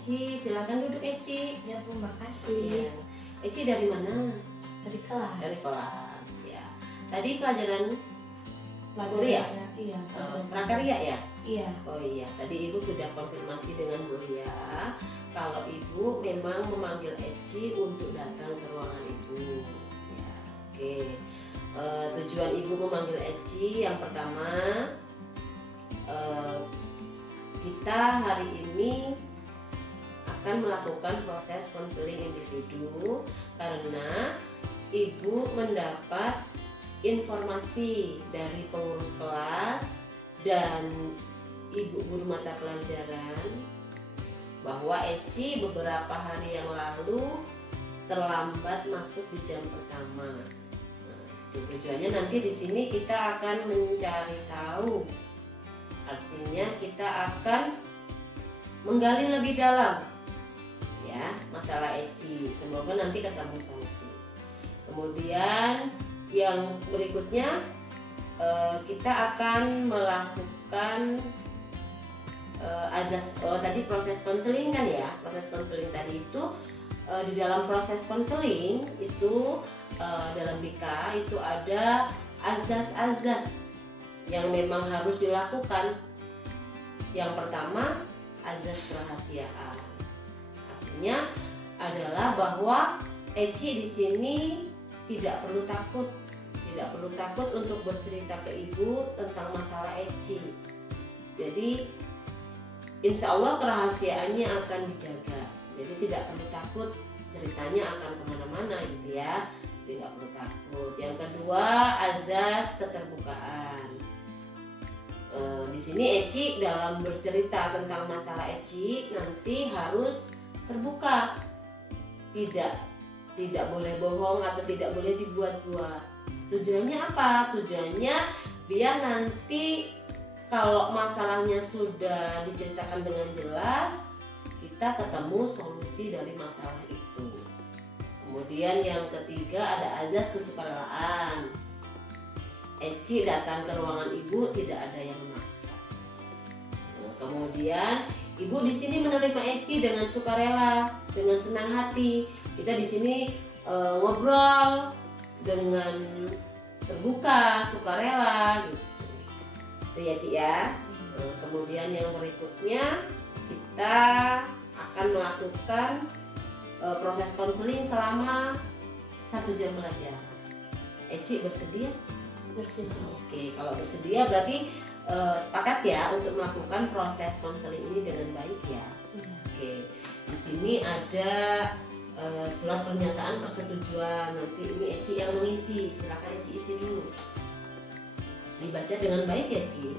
Eci. Silakan duduk Eci. Ya Bu, makasih. Ya. Eci dari mana? Dari kelas. Dari kelas ya. Tadi pelajaran kuliah? Iya. Prakarya ya? Iya. Oh iya, tadi Ibu sudah konfirmasi dengan Bu Lia kalau Ibu memang memanggil Eci untuk datang ke ruangan Ibu. Ya, oke. Tujuan Ibu memanggil Eci yang pertama, kita hari ini akan melakukan proses konseling individu karena Ibu mendapat informasi dari pengurus kelas dan Ibu guru mata pelajaran bahwa Eci beberapa hari yang lalu terlambat masuk di jam pertama. Nah, tujuannya nanti di sini kita akan mencari tahu. Artinya kita akan menggali lebih dalam ya masalah Eci. Semoga nanti ketemu solusi. Kemudian yang berikutnya kita akan melakukan azas tadi proses konseling kan ya. Proses konseling tadi itu di dalam proses konseling itu dalam BK itu ada azas-azas yang memang harus dilakukan. Yang pertama, azas kerahasiaan. Artinya adalah bahwa Eci di sini tidak perlu takut untuk bercerita ke Ibu tentang masalah Eci. Jadi insya Allah kerahasiaannya akan dijaga. Jadi tidak perlu takut ceritanya akan kemana-mana gitu ya. Jadi nggak perlu takut. Yang kedua, azas keterbukaan. Di sini Eci dalam bercerita tentang masalah Eci nanti harus terbuka. Tidak boleh bohong atau tidak boleh dibuat-buat. Tujuannya apa? Tujuannya biar nanti kalau masalahnya sudah diceritakan dengan jelas, kita ketemu solusi dari masalah itu. Kemudian yang ketiga ada azas kesukarelaan. Eci datang ke ruangan Ibu tidak ada yang memaksa. Nah, kemudian Ibu di sini menerima Eci dengan sukarela, dengan senang hati. Kita di sini ngobrol dengan terbuka, sukarela gitu. Itu ya Ci ya. Nah, kemudian yang berikutnya kita akan melakukan proses konseling selama 1 jam belajar. Eci bersedia? Bersedia. Oke, kalau bersedia berarti sepakat ya untuk melakukan proses konseling ini dengan baik ya. Iya. Oke, di sini ada surat pernyataan persetujuan. Nanti ini Eci yang mengisi. Silakan Eci isi dulu. Dibaca dengan baik ya Ci.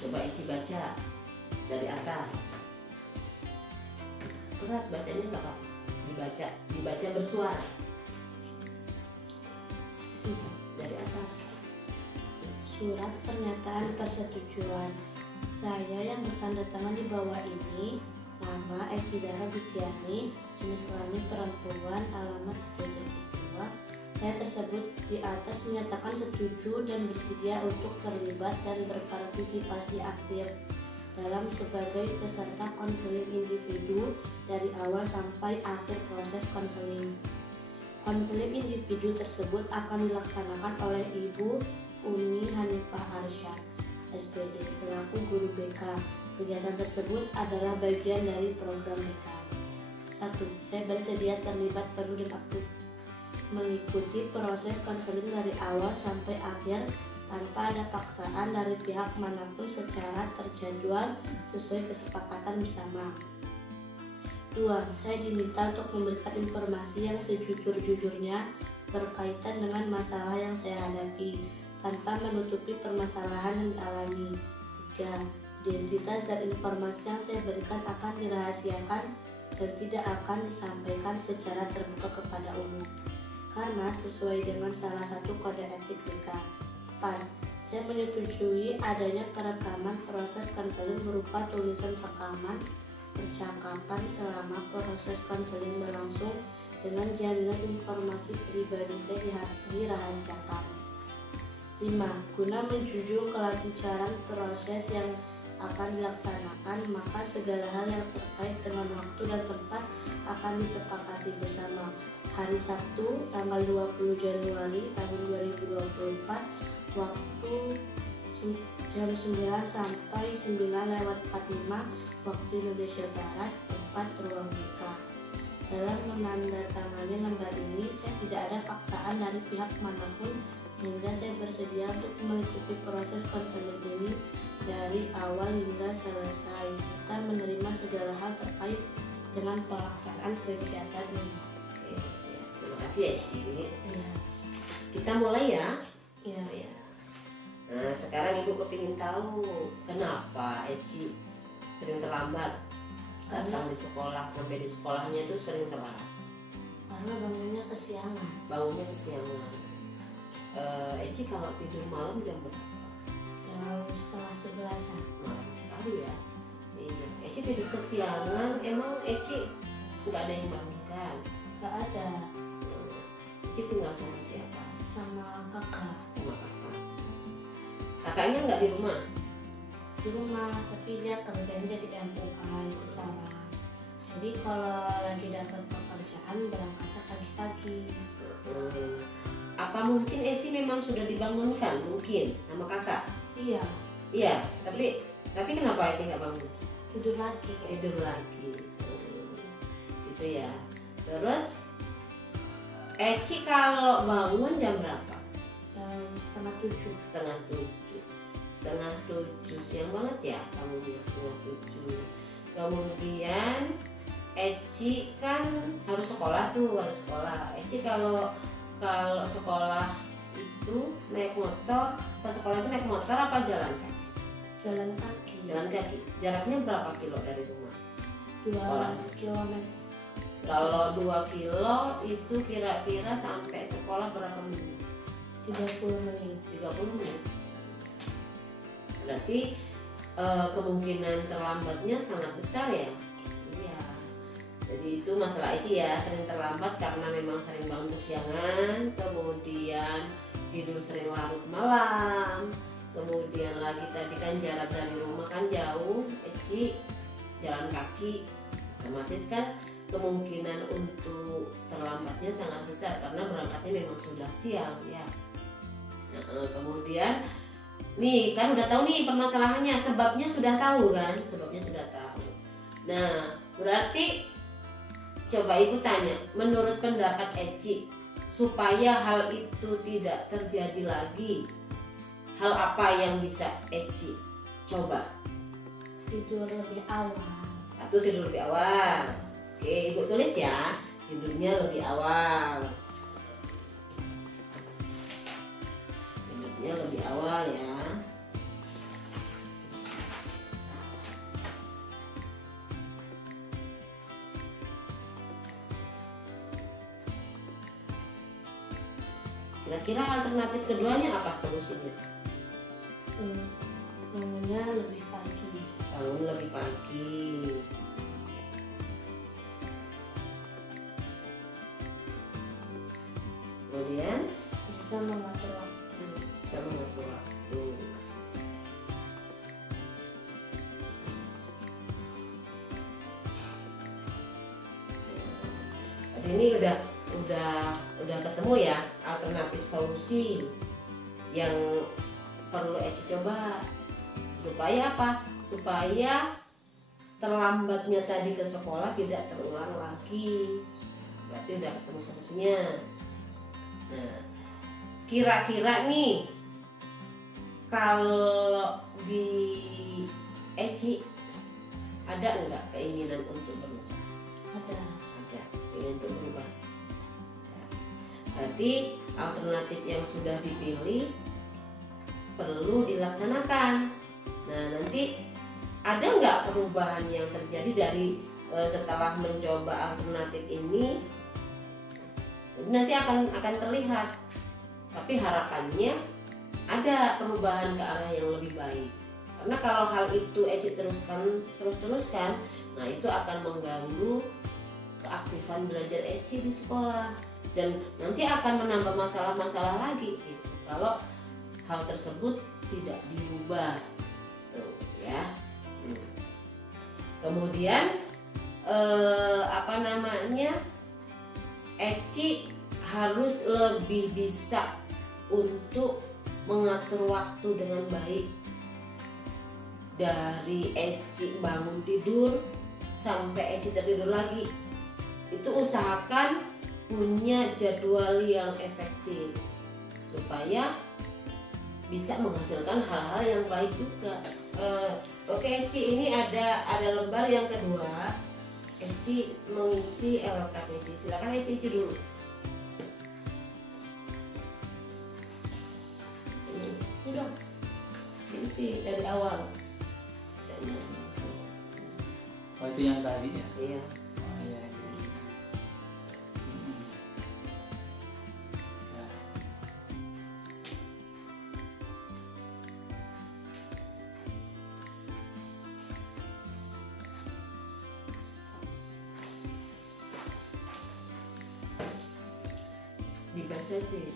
Coba Eci baca dari atas. Keras bacanya nggak apa-apa. Dibaca bersuara. Dari atas. Surat pernyataan persetujuan. Saya yang bertanda tangan di bawah ini, nama Eki Zahra Gustiani, jenis kelamin perempuan, alamat Jogja. Saya tersebut di atas menyatakan setuju dan bersedia untuk terlibat dan berpartisipasi aktif dalam sebagai peserta konseling individu dari awal sampai akhir proses konseling. Konseling individu tersebut akan dilaksanakan oleh Ibu Uni Hanifah Arsyad, SPD, selaku guru BK. Kegiatan tersebut adalah bagian dari program BK. 1. Saya bersedia terlibat penuh dan aktif mengikuti proses konseling dari awal sampai akhir tanpa ada paksaan dari pihak manapun secara terjadwal sesuai kesepakatan bersama. 2. Saya diminta untuk memberikan informasi yang sejujur-jujurnya berkaitan dengan masalah yang saya hadapi tanpa menutupi permasalahan yang dialami. 3. Identitas dan informasi yang saya berikan akan dirahasiakan dan tidak akan disampaikan secara terbuka kepada umum karena sesuai dengan salah satu kode etik BK. 4. Saya menyetujui adanya perekaman proses konseling berupa tulisan rekaman percakapan selama proses konseling berlangsung dengan jaminan informasi pribadi saya dirahasiakan. 5. Guna menjunjung kelancaran proses yang akan dilaksanakan, maka segala hal yang terkait dengan waktu dan tempat akan disepakati bersama. Hari Sabtu, tanggal 20 Januari tahun 2024, waktu jam 9 sampai 9:45 waktu Indonesia Barat, tempat ruang BK. Dalam menandatangani lembar ini, saya tidak ada paksaan dari pihak manapun, sehingga saya bersedia untuk mengikuti proses konseling ini dari awal hingga selesai, serta menerima segala hal terkait dengan pelaksanaan kegiatan ini. Oke, ya. Terima kasih ya Eci. Ya. Kita mulai ya. Ya. Ya. Nah, sekarang Ibu kepingin tahu kenapa Eci sering terlambat datang di sekolah, sampai di sekolahnya itu sering telat. Karena bangunnya kesiangan. Bangunnya kesiangan. Eci kalau tidur malam jam berapa? Jam 10:30. Malam sekali ya. Iya. Eci tidur kesiangan, emang Eci nggak ada yang bangunkan? Gak ada. Eci tinggal sama siapa? Sama kakak. Sama kakak. Kakaknya nggak di rumah? Di rumah, tapi dia kerjanya di MUA itu orang. Jadi kalau lagi dapat pekerjaan berangkatnya pagi-pagi. Apa mungkin Eci memang sudah dibangunkan mungkin sama kakak? Iya. Iya, tapi kenapa Eci nggak bangun? Tidur lagi. Tidur lagi. Gitu ya. Terus Eci kalau bangun jam berapa? Jam 6:30. Setengah tujuh siang banget ya bangunnya, 6:30. Kemudian Eci kan harus sekolah. Eci kalau sekolah itu naik motor, ke sekolah itu naik motor apa jalan kaki? Jalan kaki. Jaraknya berapa kilo dari rumah? 2 kilometer. Kalau 2 kilo itu kira-kira sampai sekolah berapa menit? 30 menit. 30 menit. Berarti kemungkinan terlambatnya sangat besar ya. Iya. Jadi itu masalah Eci ya, sering terlambat karena memang sering bangun kesiangan, kemudian tidur sering larut malam, kemudian lagi tadi kan jarak dari rumah kan jauh, Eci jalan kaki, otomatis kan kemungkinan untuk terlambatnya sangat besar karena berangkatnya memang sudah siang ya. Kemudian nih kan udah tahu nih permasalahannya, sebabnya sudah tahu kan, Nah berarti coba Ibu tanya, menurut pendapat Eci, supaya hal itu tidak terjadi lagi, hal apa yang bisa Eci coba? Tidur lebih awal. Tidur lebih awal. Oke, Ibu tulis ya, tidurnya lebih awal. Tidurnya lebih awal ya. Kira-kira alternatif keduanya apa solusinya? Bangunnya lebih pagi. Bangun lebih pagi. Kemudian Bisa mengatur waktu. Ini udah ketemu ya alternatif solusi yang perlu Eci coba, supaya apa? supaya terlambatnya tadi ke sekolah tidak terulang lagi. Berarti udah ketemu solusinya. Nah, kira-kira nih kalau di Eci ada nggak keinginan untuk berubah? Ada keinginan untuk berubah. Berarti alternatif yang sudah dipilih perlu dilaksanakan. Nah, nanti ada nggak perubahan yang terjadi dari setelah mencoba alternatif ini? Nanti akan terlihat. Tapi harapannya ada perubahan ke arah yang lebih baik. Karena kalau hal itu Eci terus-teruskan, nah itu akan mengganggu keaktifan belajar Eci di sekolah dan nanti akan menambah masalah-masalah lagi gitu. Kalau hal tersebut tidak dirubah, tuh ya. Kemudian Eci harus lebih bisa untuk mengatur waktu dengan baik. Dari Eci bangun tidur sampai Eci tertidur lagi, itu usahakan punya jadwal yang efektif supaya bisa menghasilkan hal-hal yang baik juga. Oke Eci, ini ada lembar yang kedua. Eci mengisi LKPD. Silakan Eci dulu. Ini dong, diisi dari awal. Oh itu yang tadi ya? Iya. Oh iya. Ya. Dibaca sih.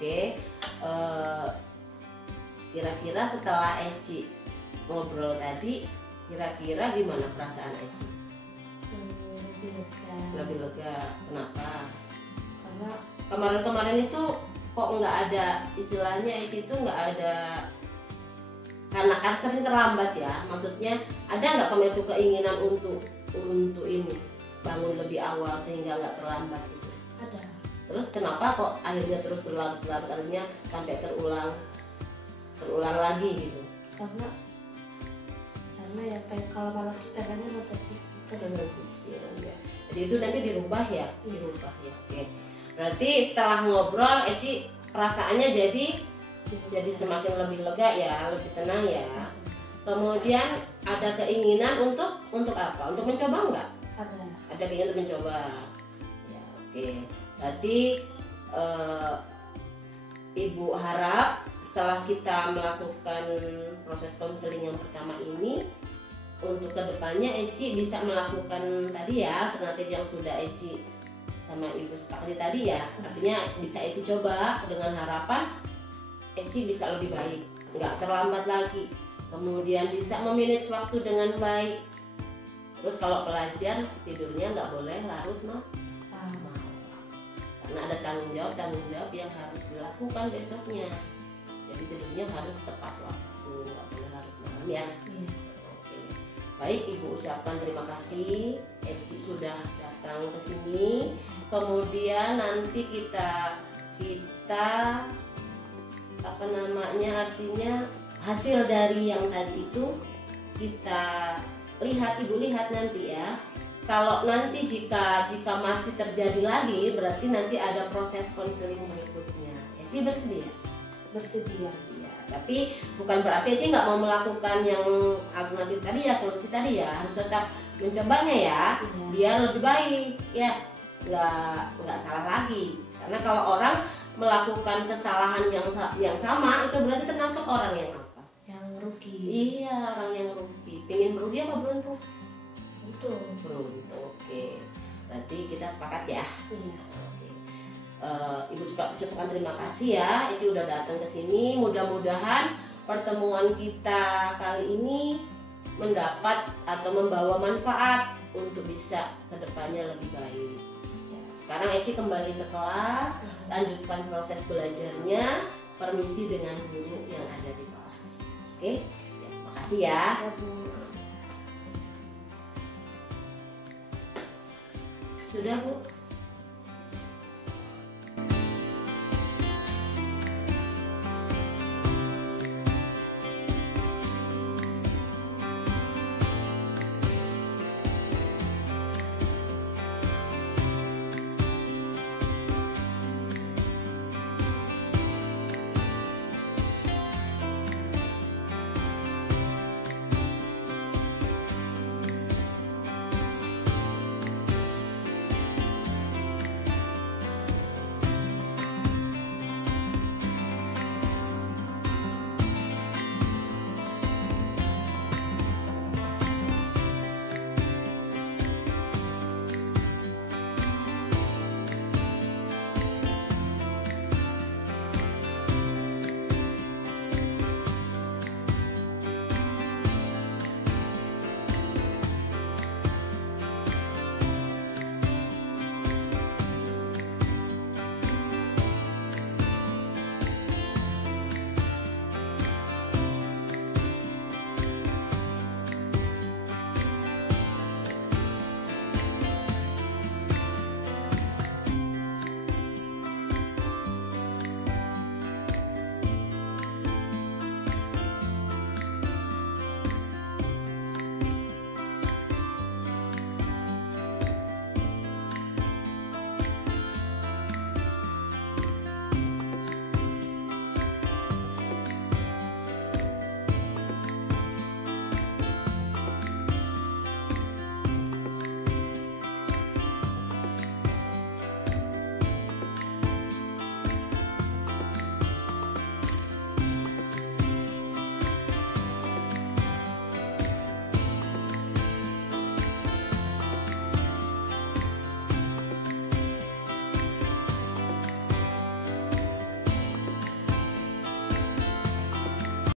Oke, kira-kira setelah Eci ngobrol tadi, kira-kira gimana perasaan Eci? Lebih lega. Lebih lega. Kenapa? Karena Kemarin-kemarin itu kok nggak ada, istilahnya Eci itu nggak ada, karena sering terlambat ya. Maksudnya ada nggak kamu itu keinginan untuk ini bangun lebih awal sehingga nggak terlambat gitu? ada. Terus kenapa kok akhirnya terus berlarut-larut, akhirnya sampai terulang lagi gitu? Karena karena ya kalau malam tuh pengennya nonton TV terus. Ya. Jadi itu nanti dirubah ya. Oke. Berarti setelah ngobrol Eci perasaannya jadi semakin lebih lega ya, lebih tenang ya. Kemudian ada keinginan untuk apa? Untuk mencoba enggak? Ada keinginan untuk mencoba. Ya, oke. Berarti Ibu harap setelah kita melakukan proses konseling yang pertama ini, untuk kedepannya Eci bisa melakukan tadi ya alternatif yang sudah Eci sama Ibu sepakati tadi ya. Artinya bisa Eci coba dengan harapan Eci bisa lebih baik, nggak terlambat lagi. Kemudian bisa memanage waktu dengan baik. Terus kalau pelajar tidurnya nggak boleh larut malam, karena ada tanggung jawab yang harus dilakukan besoknya. Jadi tidurnya harus tepat waktu, nggak boleh larut malam ya. Oke. Baik, Ibu ucapkan terima kasih Eci sudah datang ke sini. Kemudian nanti kita artinya hasil dari yang tadi itu kita Ibu lihat nanti ya. Kalau nanti jika masih terjadi lagi, berarti nanti ada proses konseling berikutnya. Eci bersedia? Bersedia. Ya, tapi bukan berarti Eci nggak mau melakukan yang alternatif tadi ya, solusi tadi ya. Harus tetap mencobanya ya, biar lebih baik ya. Nggak salah lagi. Karena kalau orang melakukan kesalahan yang sama, itu berarti termasuk orang yang apa? Yang rugi. Iya, orang yang rugi. Pengen merugi apa beruntung? Beruntung. Oke. Berarti kita sepakat ya. Iya. Oke. Ibu juga ucapkan terima kasih ya, Eci udah datang ke sini. Mudah-mudahan pertemuan kita kali ini mendapat atau membawa manfaat untuk bisa kedepannya lebih baik. Ya, sekarang Eci kembali ke kelas, lanjutkan proses belajarnya. Permisi dengan guru yang ada di kelas. Oke. Ya, makasih ya. Ya, Bu. Sudah, Bu.